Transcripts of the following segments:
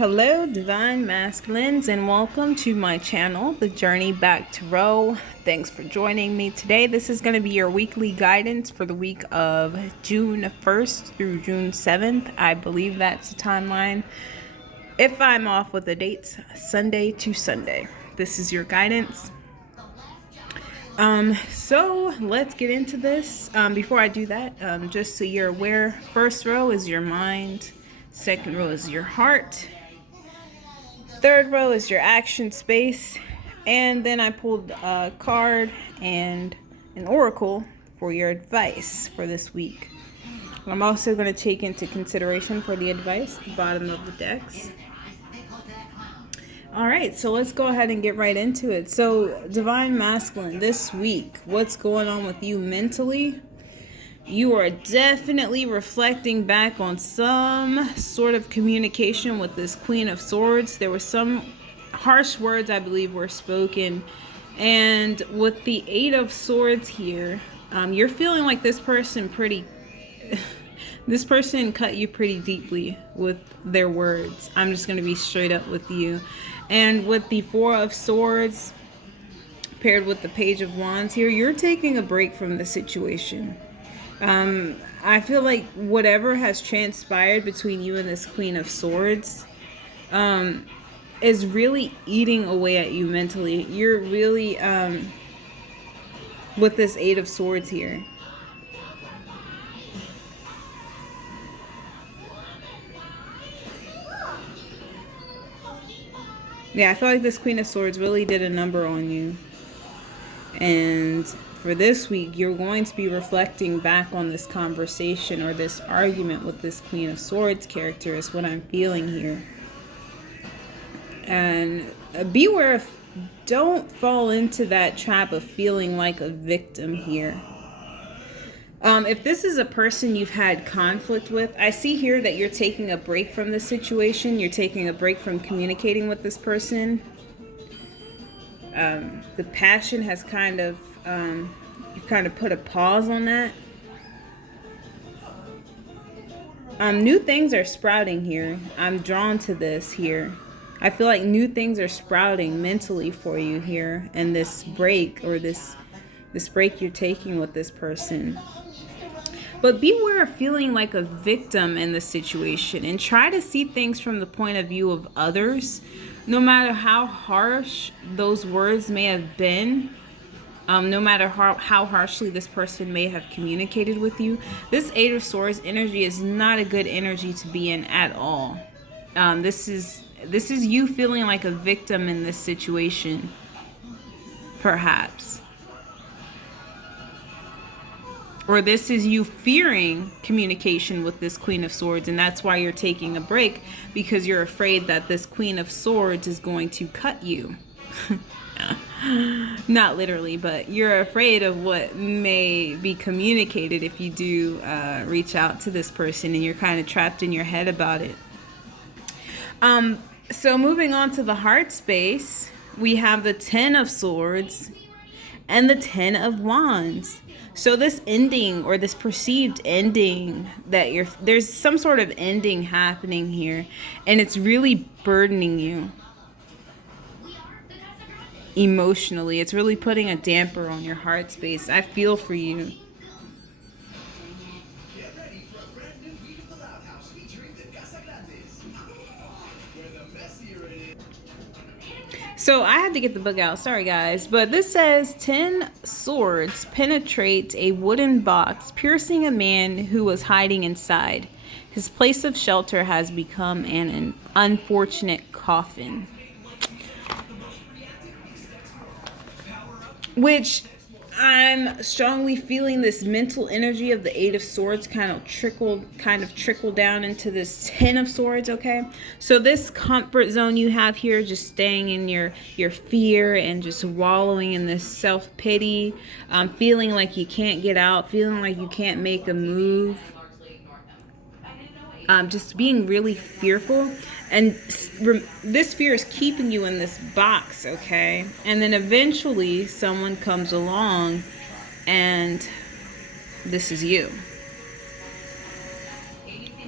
Hello, Divine Masculines, and welcome to my channel, The Journey Back to Ro. Thanks for joining me today. This is going to be your weekly guidance for the week of June 1st through June 7th. I believe that's the timeline. If I'm off with the dates, Sunday to Sunday. This is your guidance. So let's get into this. Before I do that, just so you're aware, first row is your mind, second row is your heart, third row is your action space, and then I pulled a card and an oracle for your advice for this week. I'm also going to take into consideration for the advice the bottom of the decks. All right, so let's go ahead and get right into it. So, Divine Masculine, this week, what's going on with you mentally? You are definitely reflecting back on some sort of communication with this Queen of Swords. There were some harsh words, I believe, were spoken. And with the Eight of Swords here, you're feeling like this person this person cut you pretty deeply with their words. I'm just going to be straight up with you. And with the Four of Swords paired with the Page of Wands here, you're taking a break from the situation. I feel like whatever has transpired between you and this Queen of Swords is really eating away at you mentally. You're really, with this Eight of Swords here. Yeah, I feel like this Queen of Swords really did a number on you. And for this week, you're going to be reflecting back on this conversation or this argument with this Queen of Swords character is what I'm feeling here. And beware of, don't fall into that trap of feeling like a victim here. If this is a person you've had conflict with, I see here that you're taking a break from the situation. You're taking a break from communicating with this person. The passion has kind of, you've kind of put a pause on that. New things are sprouting here. I'm drawn to this here. I feel like new things are sprouting mentally for you here. And this break, or this break you're taking with this person. But beware of feeling like a victim in the situation, and try to see things from the point of view of others. No matter how harsh those words may have been, no matter how harshly this person may have communicated with you, this Eight of Swords energy is not a good energy to be in at all. This is you feeling like a victim in this situation, perhaps. Or this is you fearing communication with this Queen of Swords, and that's why you're taking a break, because you're afraid that this Queen of Swords is going to cut you. Not literally, but you're afraid of what may be communicated if you do reach out to this person, and you're kind of trapped in your head about it. So moving on to the heart space, we have the Ten of Swords and the Ten of Wands. So this ending, or this perceived ending that there's some sort of ending happening here, and it's really burdening you emotionally. It's really putting a damper on your heart space. I feel for you. So I had to get the book out, sorry guys, but this says 10 swords penetrate a wooden box, piercing a man who was hiding inside. His place of shelter has become an unfortunate coffin. Which I'm strongly feeling this mental energy of the Eight of Swords kind of trickle down into this Ten of Swords, okay? So this comfort zone you have here, just staying in your fear and just wallowing in this self-pity, feeling like you can't get out, feeling like you can't make a move, just being really fearful. And this fear is keeping you in this box, okay? And then eventually someone comes along and this is you.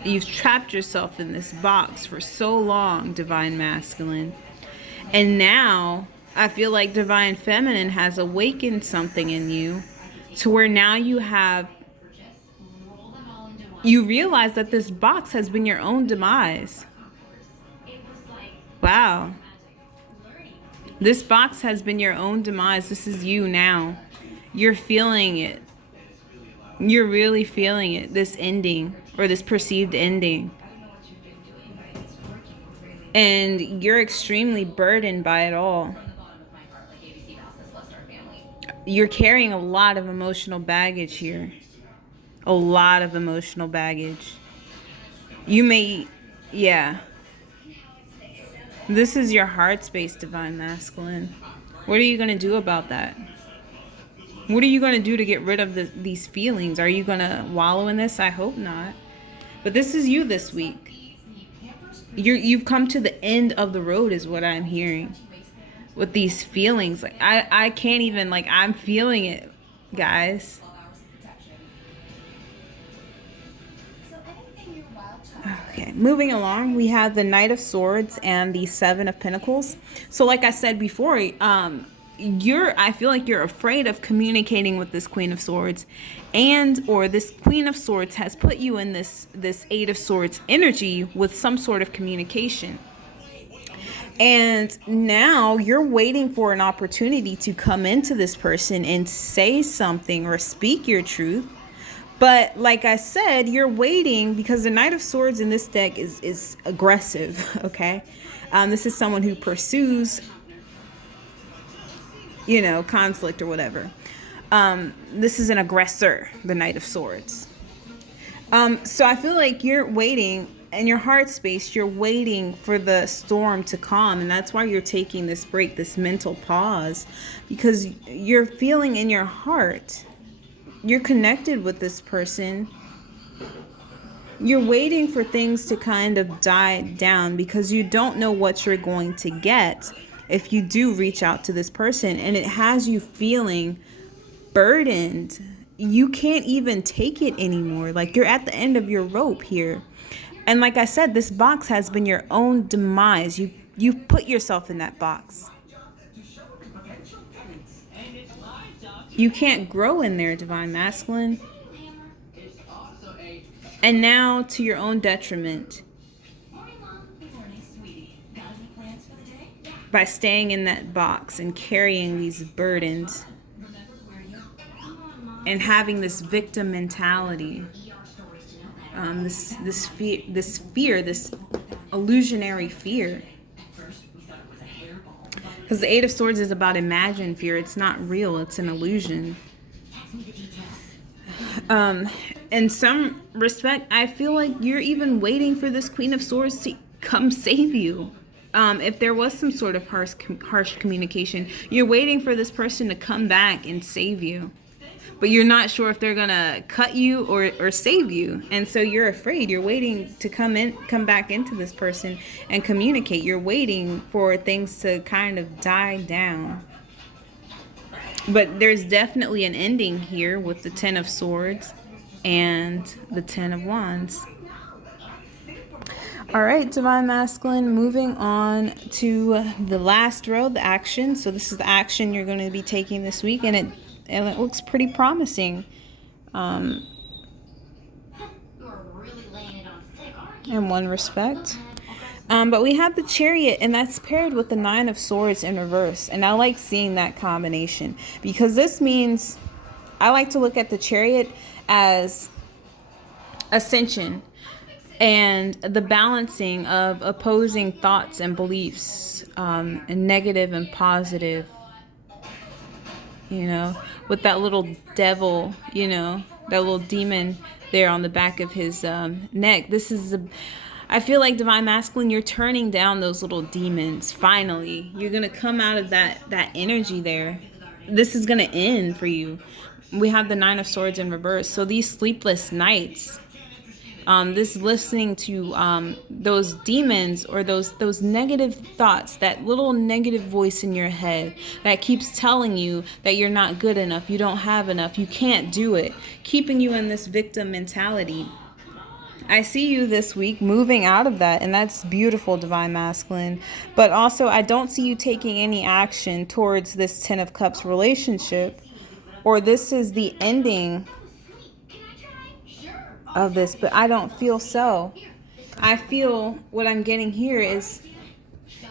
You've trapped yourself in this box for so long, Divine Masculine. And now I feel like Divine Feminine has awakened something in you to where now you realize that this box has been your own demise. Wow. This box has been your own demise. This is you now. You're feeling it. You're really feeling it, this ending, or this perceived ending. And you're extremely burdened by it all. You're carrying a lot of emotional baggage here. A lot of emotional baggage. You may, yeah. This is your heart space, Divine Masculine. What are you going to do about that? What are you going to do to get rid of these feelings? Are you going to wallow in this? I hope not. But this is you this week. You've come to the end of the road is what I'm hearing. With these feelings. Like I can't even, like, I'm feeling it, guys. Okay, moving along, we have the Knight of Swords and the Seven of Pentacles. So like I said before, I feel like you're afraid of communicating with this Queen of Swords, or this Queen of Swords has put you in this Eight of Swords energy with some sort of communication. And now you're waiting for an opportunity to come into this person and say something or speak your truth. But like I said, you're waiting because the Knight of Swords in this deck is aggressive, okay? This is someone who pursues, conflict or whatever. This is an aggressor, the Knight of Swords. So I feel like you're waiting in your heart space, you're waiting for the storm to calm. And that's why you're taking this break, this mental pause, because you're feeling in your heart, you're connected with this person. You're waiting for things to kind of die down because you don't know what you're going to get if you do reach out to this person. And it has you feeling burdened. You can't even take it anymore. Like you're at the end of your rope here. And like I said, this box has been your own demise. You put yourself in that box. You can't grow in there, Divine Masculine. And now to your own detriment. By staying in that box and carrying these burdens. And having this victim mentality. This fear, this illusionary fear. Because the Eight of Swords is about imagined fear. It's not real. It's an illusion. In some respect, I feel like you're even waiting for this Queen of Swords to come save you. If there was some sort of harsh communication, you're waiting for this person to come back and save you. But you're not sure if they're gonna cut you or save you, and so you're afraid. You're waiting to come back into this person and communicate. You're waiting for things to kind of die down. But there's definitely an ending here with the Ten of Swords and the Ten of Wands. All right, Divine Masculine, moving on to the last row, the action. So this is the action you're going to be taking this week, and it looks pretty promising. In one respect. But we have the Chariot, and that's paired with the Nine of Swords in reverse. And I like seeing that combination because this means I like to look at the Chariot as ascension and the balancing of opposing thoughts and beliefs, and negative and positive. With that little devil, that little demon there on the back of his neck. I feel like, Divine Masculine, you're turning down those little demons. Finally, you're going to come out of that energy there. This is going to end for you. We have the Nine of Swords in reverse. So these sleepless nights, this listening to those demons or those negative thoughts, that little negative voice in your head that keeps telling you that you're not good enough, you don't have enough, you can't do it, keeping you in this victim mentality. I see you this week moving out of that, and that's beautiful, Divine Masculine. But also, I don't see you taking any action towards this Ten of Cups relationship, or this is the ending of this, but I don't feel so. I feel what I'm getting here is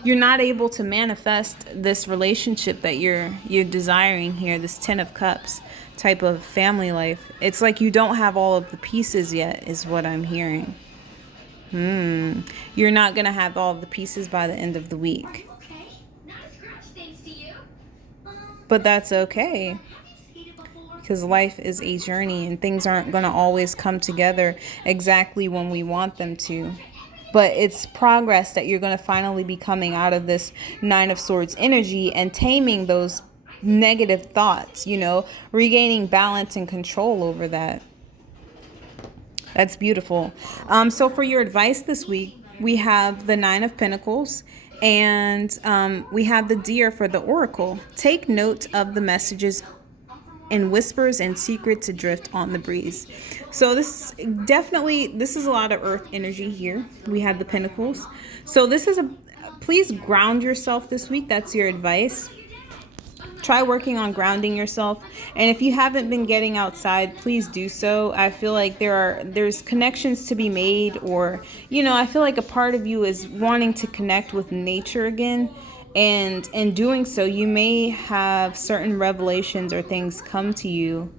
you're not able to manifest this relationship that you're desiring here, this Ten of Cups type of family life. It's like you don't have all of the pieces yet, is what I'm hearing. You're not going to have all of the pieces by the end of the week. But that's okay. Because life is a journey and things aren't going to always come together exactly when we want them to. But it's progress that you're going to finally be coming out of this Nine of Swords energy and taming those negative thoughts, regaining balance and control over that. That's beautiful. So for your advice this week, we have the Nine of Pentacles and we have the Deer for the Oracle. Take note of the messages and whispers and secrets adrift on the breeze. So this is a lot of earth energy here. We have the Pentacles. So please ground yourself this week. That's your advice. Try working on grounding yourself. And if you haven't been getting outside, please do so. I feel like there's connections to be made, or, I feel like a part of you is wanting to connect with nature again. And in doing so, you may have certain revelations or things come to you.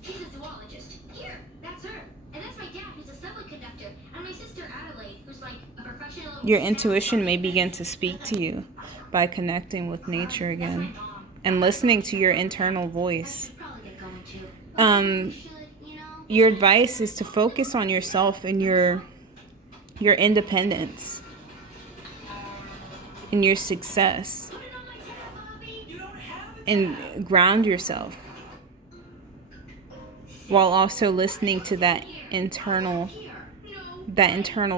She's a zoologist. Here, that's her. And that's my dad, who's a subway conductor. And my sister Adelaide, who's like a professional... Your intuition may begin to speak to you by connecting with nature again and listening to your internal voice. Your advice is to focus on yourself and your independence and your success, and ground yourself while also listening to that internal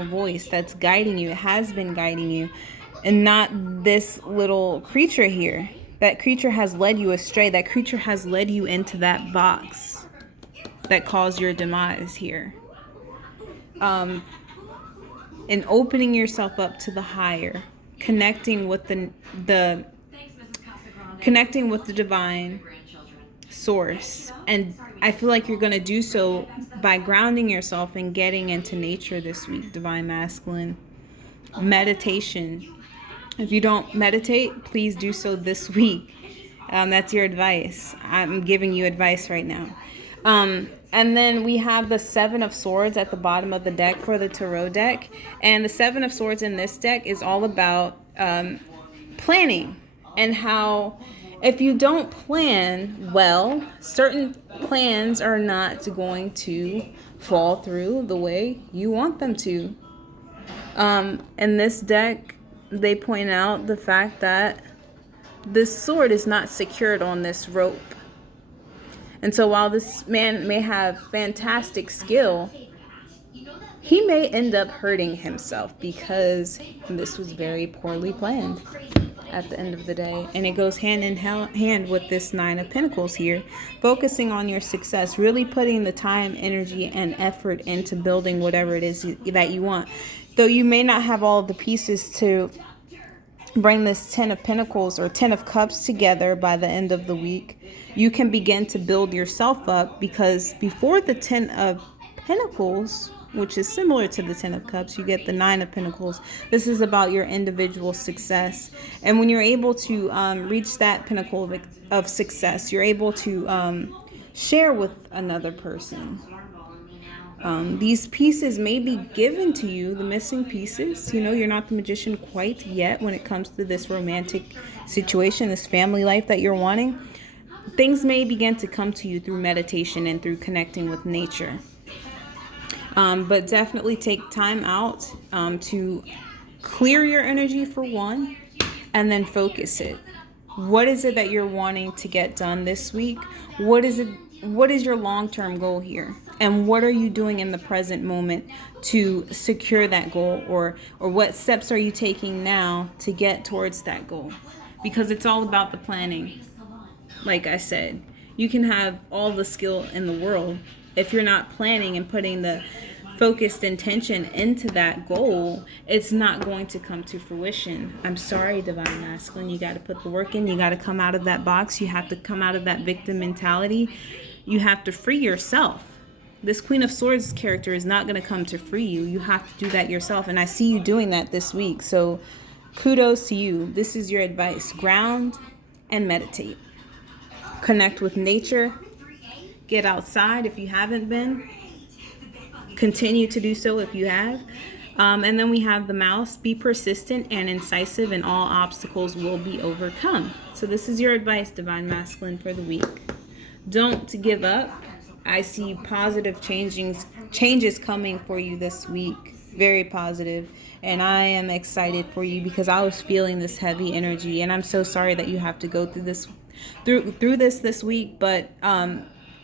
voice that's guiding you. It has been guiding you, and not this little creature here. That creature has led you astray. That creature has led you into that box that caused your demise here. And opening yourself up to the higher, connecting with the divine source. And I feel like you're going to do so by grounding yourself and getting into nature this week, Divine Masculine. Meditation. If you don't meditate, please do so this week. That's your advice. I'm giving you advice right now. And then we have the Seven of Swords at the bottom of the deck for the Tarot deck. And the Seven of Swords in this deck is all about planning, and how if you don't plan well, certain plans are not going to fall through the way you want them to. In this deck, they point out the fact that this sword is not secured on this rope. And so while this man may have fantastic skill, he may end up hurting himself because this was very poorly planned at the end of the day. And it goes hand in hand with this Nine of Pentacles here. Focusing on your success, really putting the time, energy, and effort into building whatever it is that you want. Though you may not have all of the pieces to bring this Ten of Pentacles or Ten of Cups together by the end of the week, you can begin to build yourself up, because before the Ten of Pentacles, which is similar to the Ten of Cups, you get the Nine of Pentacles. This is about your individual success. And when you're able to reach that pinnacle of success, you're able to share with another person. These pieces may be given to you, the missing pieces. You're not the magician quite yet when it comes to this romantic situation, this family life that you're wanting. Things may begin to come to you through meditation and through connecting with nature. But definitely take time out to clear your energy for one, and then focus it. What is it that you're wanting to get done this week? What is your long-term goal here? And what are you doing in the present moment to secure that goal? Or what steps are you taking now to get towards that goal? Because it's all about the planning. Like I said, you can have all the skill in the world. If you're not planning and putting the focused intention into that goal, it's not going to come to fruition. I'm sorry, Divine Masculine. You got to put the work in. You got to come out of that box. You have to come out of that victim mentality. You have to free yourself. This Queen of Swords character is not going to come to free you. You have to do that yourself. And I see you doing that this week. So kudos to you. This is your advice. Ground and meditate. Connect with nature. Get outside if you haven't been. Continue to do so if you have. And then we have the mouse. Be persistent and incisive, and all obstacles will be overcome. So this is your advice, Divine Masculine, for the week. Don't give up. I see positive changes coming for you this week. Very positive. And I am excited for you because I was feeling this heavy energy. And I'm so sorry that you have to go through this week. But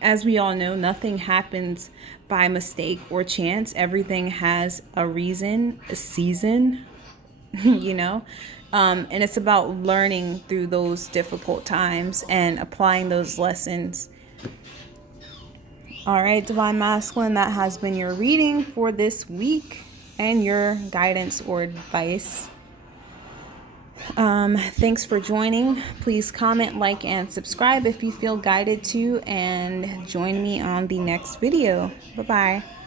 as we all know, nothing happens by mistake or chance. Everything has a reason, a season, you know. And it's about learning through those difficult times and applying those lessons. All right, Divine Masculine, that has been your reading for this week and your guidance or advice. Thanks for joining. Please comment, like, and subscribe if you feel guided to, and join me on the next video. Bye-bye.